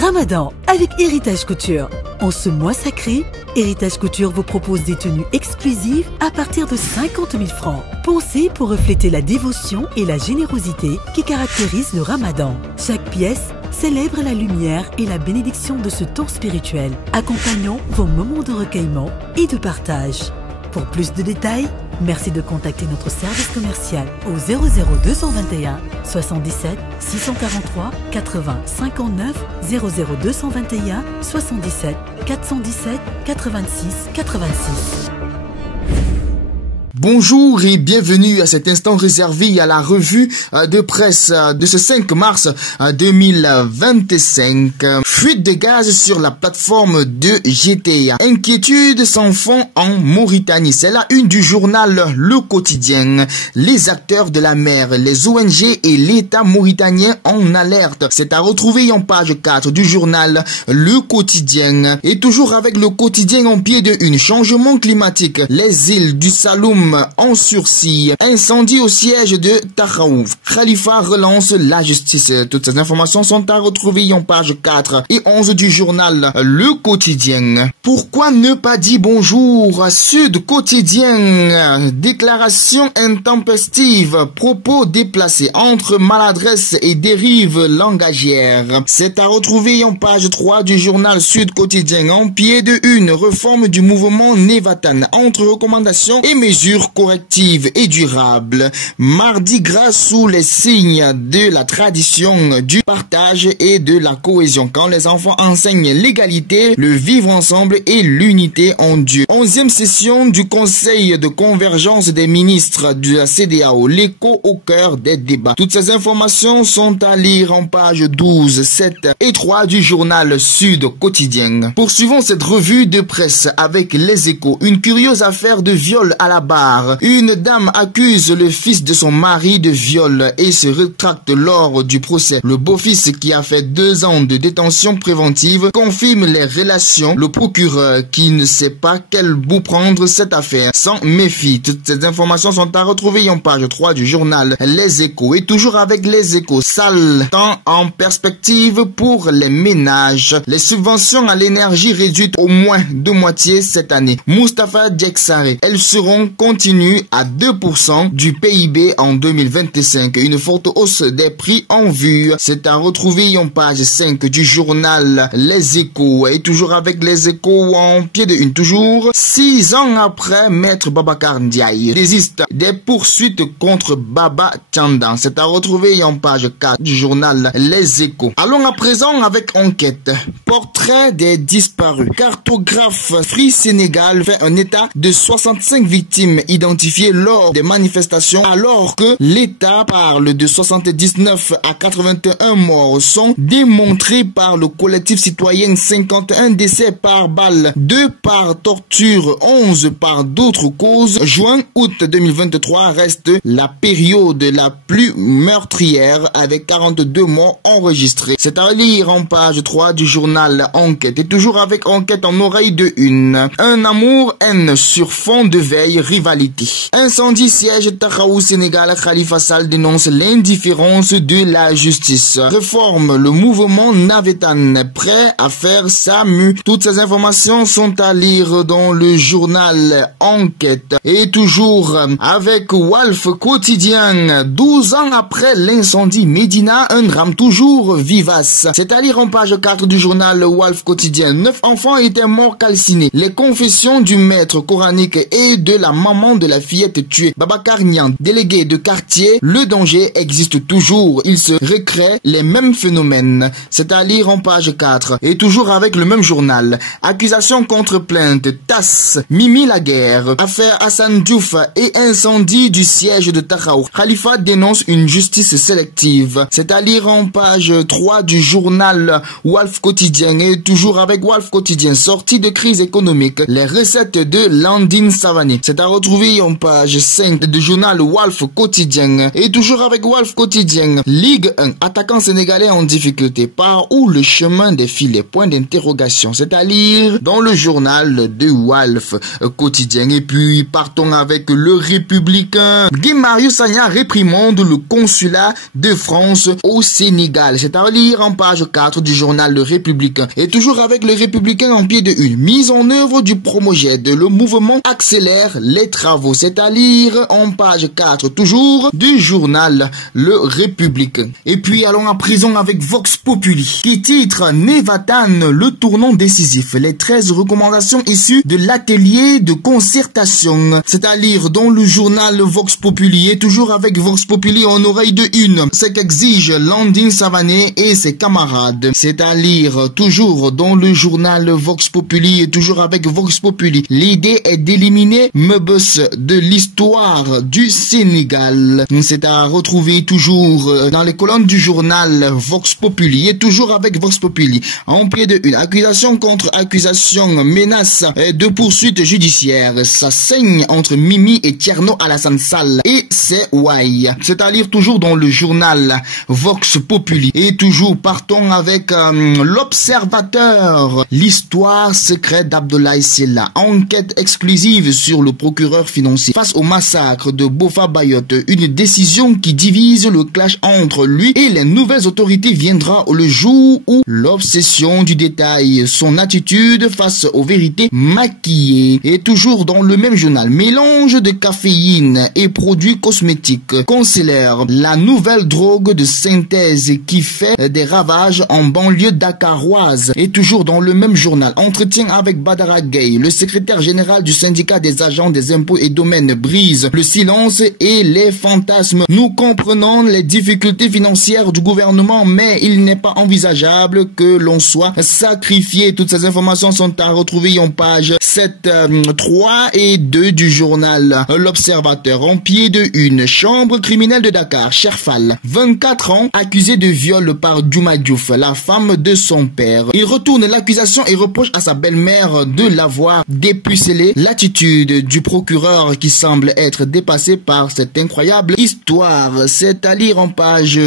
Ramadan avec Héritage Couture. En ce mois sacré, Héritage Couture vous propose des tenues exclusives à partir de 50 000 francs. Pensez pour refléter la dévotion et la générosité qui caractérisent le Ramadan. Chaque pièce célèbre la lumière et la bénédiction de ce temps spirituel, accompagnant vos moments de recueillement et de partage. Pour plus de détails, merci de contacter notre service commercial au 00221 77 643 80 59 00221 77 417 86 86. Bonjour et bienvenue à cet instant réservé à la revue de presse de ce 5 mars 2025. Fuite de gaz sur la plateforme de GTA. Inquiétude sans fond en Mauritanie. C'est la une du journal Le Quotidien. Les acteurs de la mer, les ONG et l'État mauritanien en alerte. C'est à retrouver en page 4 du journal Le Quotidien. Et toujours avec Le Quotidien en pied de une. Changement climatique. Les îles du Saloum en sursis. Incendie au siège de Tahaouf. Khalifa relance la justice. Toutes ces informations sont à retrouver en page 4 et 11 du journal Le Quotidien. Pourquoi ne pas dire bonjour à Sud Quotidien? Déclaration intempestive. Propos déplacés entre maladresse et dérive langagière. C'est à retrouver en page 3 du journal Sud Quotidien. En pied de une. Réforme du mouvement Nevatan. Entre recommandations et mesures correctives et durables. Mardi gras sous les signes de la tradition, du partage et de la cohésion. Quand les enfants enseignent l'égalité, le vivre ensemble et l'unité en Dieu. 11e session du Conseil de convergence des ministres de la CEDEAO. L'écho au cœur des débats. Toutes ces informations sont à lire en page 12, 7 et 3 du journal Sud Quotidien. Poursuivons cette revue de presse avec les échos. Une curieuse affaire de viol à la barre. Une dame accuse le fils de son mari de viol et se rétracte lors du procès. Le beau-fils, qui a fait 2 ans de détention préventive, confirme les relations. Le procureur, qui ne sait pas quel bout prendre cette affaire, s'en méfie. Toutes ces informations sont à retrouver en page 3 du journal Les Échos. Et toujours avec Les Échos, sale temps en perspective pour les ménages. Les subventions à l'énergie réduites au moins de moitié cette année. Moustapha Djeksare, elles seront continue à 2% du PIB en 2025. Une forte hausse des prix en vue. C'est à retrouver en page 5 du journal Les Échos. Et toujours avec Les Échos en pied de une. Toujours 6 ans après, Maître Babacar Ndiaye désiste des poursuites contre Baba Tchandan. C'est à retrouver en page 4 du journal Les Échos. Allons à présent avec enquête. Portrait des disparus. Cartographe Free Sénégal fait un état de 65 victimes identifiées lors des manifestations, alors que l'État parle de 79 à 81 morts sont démontrés par le collectif citoyen. 51 décès par balle, 2 par torture, 11 par d'autres causes. Juin-août 2023 reste la période la plus meurtrière avec 42 morts enregistrés. C'est à lire en page 3 du journal Enquête. Et toujours avec Enquête en oreille de une. Un amour-haine sur fond de veille, rivalité. Incendie siège Tahaouf Sénégal. Khalifa Sall dénonce l'indifférence de la justice. Réforme le mouvement Navetan, prêt à faire sa mue. Toutes ces informations sont à lire dans le journal Enquête. Et toujours avec Walf Quotidien. 12 ans après l'incendie Médina, un drame toujours vivace. C'est à lire en page 4 du journal Walf Quotidien. 9 enfants étaient morts calcinés. Les confessions du maître coranique et de la maman de la fillette tuée. Babacar Niang, délégué de quartier, le danger existe toujours. Il se recrée les mêmes phénomènes. C'est à lire en page 4. Et toujours avec le même journal. Accusation contre plainte. TAS. Mimi Laguerre. Affaire Hassan Diouf et incendie du siège de Tahaouf. Khalifa dénonce une justice sélective. C'est à lire en page 3 du journal Walf Quotidien. Et toujours avec Walf Quotidien. Sortie de crise économique. Les recettes de Landine Savané. C'est à retrouver retrouver en page 5 du journal Walf Quotidien. Et toujours avec Walf Quotidien, Ligue 1, attaquant sénégalais en difficulté. Par où le chemin défile? Point d'interrogation. C'est à lire dans le journal de Walf Quotidien. Et puis partons avec le Républicain. Guy Marius Sagna réprimande le consulat de France au Sénégal. C'est à lire en page 4 du journal Le Républicain. Et toujours avec le Républicain en pied de une. Mise en œuvre du Promoged. Le mouvement accélère les travaux. C'est à lire en page 4 toujours du journal Le Républicain. Et puis allons à prison avec Vox Populi qui titre Nevatan, le tournant décisif. Les 13 recommandations issues de l'atelier de concertation. C'est à lire dans le journal Vox Populi. Et toujours avec Vox Populi en oreille de une. C'est qu'exige Landine Savané et ses camarades. C'est à lire toujours dans le journal Vox Populi et toujours avec Vox Populi. L'idée est d'éliminer Meubus de l'histoire du Sénégal. C'est à retrouver toujours dans les colonnes du journal Vox Populi et toujours avec Vox Populi. En pied de une, accusation contre accusation, menace de poursuite judiciaire. Ça saigne entre Mimi et Tierno Alassane Sall et c'est Wai. C'est à lire toujours dans le journal Vox Populi. Et toujours partons avec l'Observateur. L'histoire secrète d'Abdoulaye Sylla. Enquête exclusive sur le procureur financier. Face au massacre de Bofa Bayotte, une décision qui divise le clash entre lui et les nouvelles autorités viendra le jour où l'obsession du détail, son attitude face aux vérités maquillées. Et toujours dans le même journal, mélange de caféine et produits cosmétiques. Considère la nouvelle drogue de synthèse qui fait des ravages en banlieue dakaroise. Et toujours dans le même journal, entretien avec Badara Gueye, le secrétaire général du syndicat des agents des impôts et domaines brise le silence et les fantasmes. Nous comprenons les difficultés financières du gouvernement, mais il n'est pas envisageable que l'on soit sacrifié. Toutes ces informations sont à retrouver en page 7, 3 et 2 du journal L'Observateur. En pied de une, chambre criminelle de Dakar, Cherfal, 24 ans, accusé de viol par Djouma Diouf, la femme de son père. Il retourne l'accusation et reproche à sa belle-mère de l'avoir dépucelé. L'attitude du procureur qui semble être dépassé par cette incroyable histoire. C'est à lire en page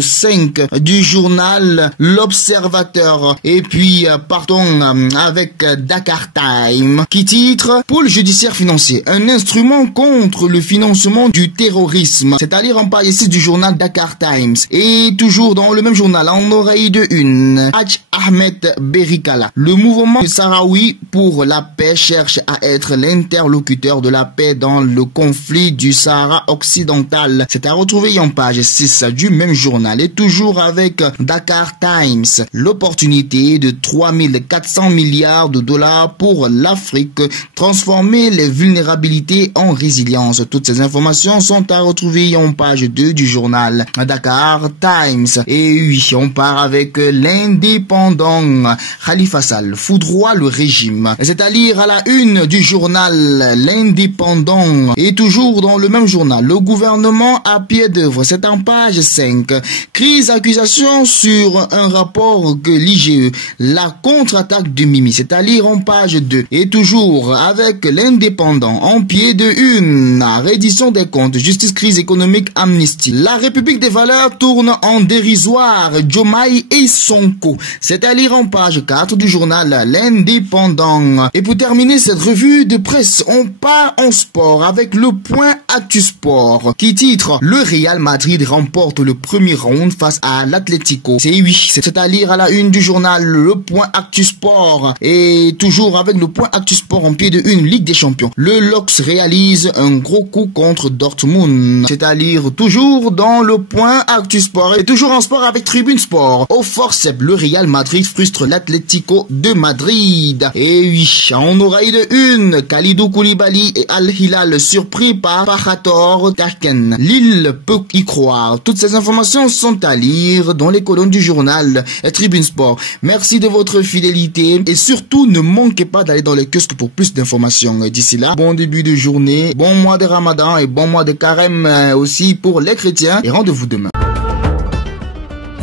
5 du journal L'Observateur. Et puis partons avec Dakar Time qui titre Pôle judiciaire financier, un instrument contre le financement du terrorisme. C'est à lire en page 6 du journal Dakar Times. Et toujours dans le même journal, en oreille de une, Hadj Ahmed Berikala. Le mouvement sahraoui pour la paix cherche à être l'interlocuteur de la paix dans le conflit du Sahara occidental. C'est à retrouver en page 6 du même journal. Et toujours avec Dakar Times, l'opportunité de 3400 milliards de dollars pour l'Afrique, transformer les vulnérabilités en résilience. Toutes ces informations sont à retrouver en page 2 du journal Dakar Times. Et oui, on part avec l'indépendant. Khalifa Sall foudroie le régime. C'est à lire à la une du journal L'Indépendant. Et toujours dans le même journal, le gouvernement à pied d'œuvre. C'est en page 5. Crise accusation sur un rapport que l'IGE. La contre-attaque de Mimi. C'est à lire en page 2. Et toujours avec L'Indépendant en pied de une. Reddition des comptes, justice, crise économique, amnistie. La République des valeurs tourne en dérisoire. Diomaye et Sonko. C'est à lire en page 4 du journal L'Indépendant. Et pour terminer cette revue de presse, on part en sport avec le point Actu Sport qui titre Le Real Madrid remporte le premier round face à l'Atlético. C'est à lire à la une du journal Le Point Actu Sport. Et toujours avec le point Actu Sport en pied de une, Ligue des Champions. Le LOSC réalise un gros coup contre Dortmund. C'est à lire toujours dans le point Actu Sport. Et toujours en sport avec Tribune Sport. Au forceps, le Real Madrid frustre l'Atlético de Madrid. Et oui, en oreille de une, Kalidou Koulibaly et Al Hilal surpris par Pachator Taken. Lille peut y croire. Toutes ces informations sont à lire dans les colonnes du journal Tribune Sport. Merci de votre fidélité et surtout ne manquez pas d'aller dans les kiosques pour plus d'informations. D'ici là, bon début de journée, bon mois de Ramadan et bon mois de Carême aussi pour les chrétiens et rendez-vous demain.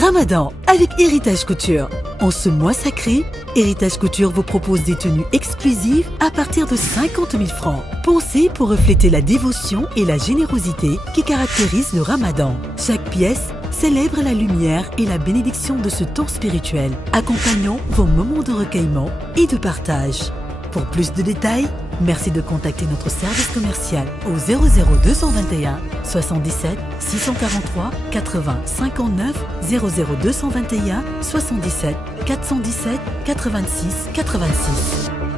Ramadan avec Héritage Couture. En ce mois sacré, Héritage Couture vous propose des tenues exclusives à partir de 50 000 francs. Pensez pour refléter la dévotion et la générosité qui caractérisent le Ramadan. Chaque pièce célèbre la lumière et la bénédiction de ce temps spirituel, accompagnant vos moments de recueillement et de partage. Pour plus de détails, merci de contacter notre service commercial au 00221 77 643 80 59 00221 77 417 86 86.